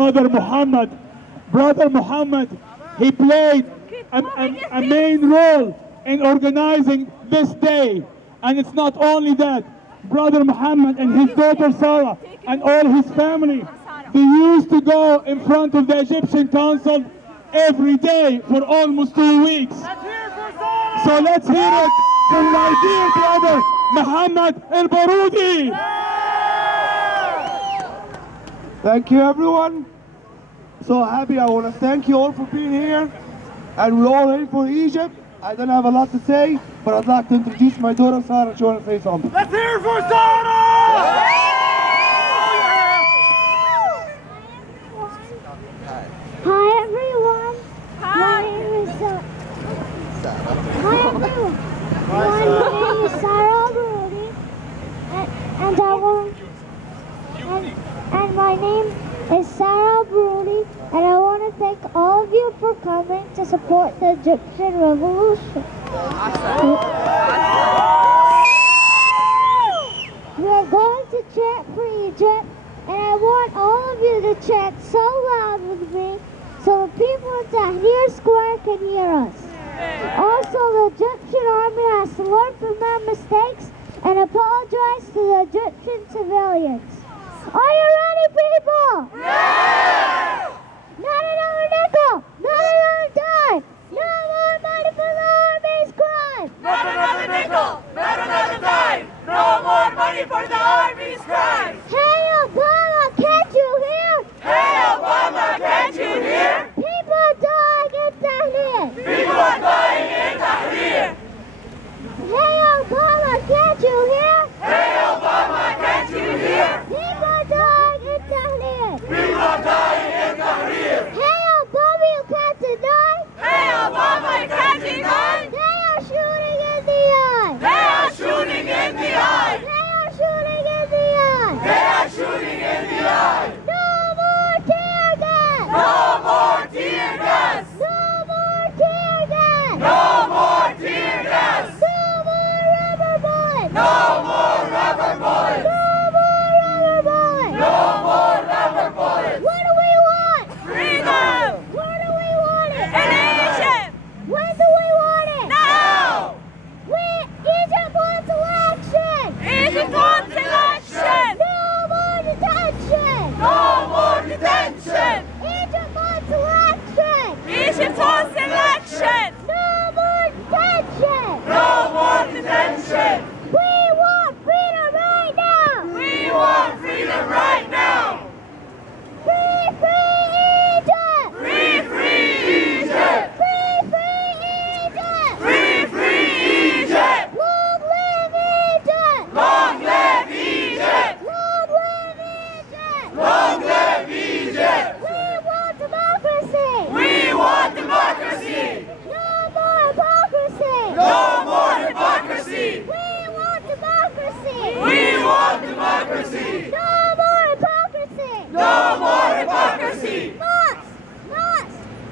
Brother Muhammad, he played a main role in organizing this day. And it's not only that, Brother Muhammad and his daughter Sarah and all his family, they used to go in front of the Egyptian Council every day for almost 2 weeks. So let's hear it from my dear brother Muhammad El Baroudi. Thank you, everyone. So happy. I want to thank you all for being here. And we're all ready for Egypt. I don't have a lot to say, but I'd like to introduce my daughter Sarah. She wants to say something. Let's hear it for Sarah! Hi everyone. My name is Hi everyone. My name is Sarah Baroudi, and I want and my name is Sarah Baroudi, and I want to thank all of you for coming to support the Egyptian revolution. We're going to chant for Egypt, and I want all of you to chant so loud with me so the people in Tahrir Square can hear us. Also, the Egyptian army has to learn from their mistakes and apologize to the Egyptian civilians. Are you ready, people? Yeah! Not another nickel! Not another dime! No more money for the army's crime! Not another nickel! Not another dime! No more money for the army's crime! Hey Obama, can't you hear? Hey Obama, can't you hear? People are dying in Tahrir! People are dying in Tahrir! Hey Obama, can't you hear? Hey Obama, can't you hear? People are dying in Tahrir! People are dying in Tahrir! Hey Obama, you can't deny! Hey Obama, you can't deny! They are shooting in the eye! They are shooting in the eye! They are shooting in the eye! They are shooting in the eye! No more tear gas! No more tear gas! No more tear gas! No more tear gas! No more rubber bullets! No more rubber bullets! No more rubber bullets! No more rubber bullets! What do we want? Freedom! Where do we want it? In Egypt! When do we want it? Now! Egypt wants election! Egypt wants election! No more detention! No more detention! Egypt wants election! Egypt wants election! No more detention! No more detention! We want freedom right now! We want freedom right now! Free, free Egypt! Free, free Egypt! Free, free Egypt! Free, free Egypt! Long live Egypt! Long live Egypt! Long live Egypt! Long live Egypt! We want democracy! We want democracy! No more hypocrisy! No more hypocrisy! We want democracy! We want democracy! No more hypocrisy! No more hypocrisy! Must!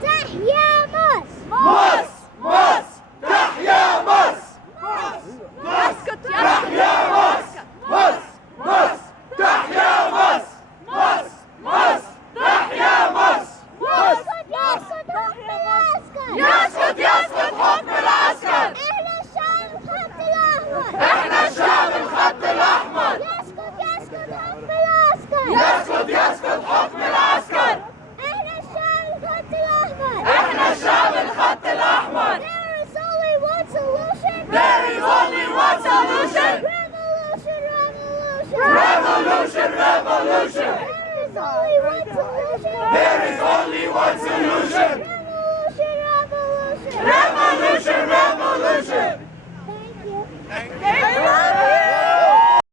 تحيا مصر! مصر! مصر! تحيا مصر! اسكت تحيا مصر! مصر! مصر! تحيا مصر! مصر! مصر! تحيا مصر! يسكت حكم العسكر! يسكت يسكت حكم العسكر! احنا الشعب الخط الاحمر! احنا الشعب الخط الاحمر! يسكت حكم العسكر! يسكت يسكت حكم العسكر! احنا الشعب الخط الاحمر! احنا الشعب الخط الاحمر! There is only one solution! There is only one solution! Revolution! Revolution! Revolution! There is only one solution! There is only one solution!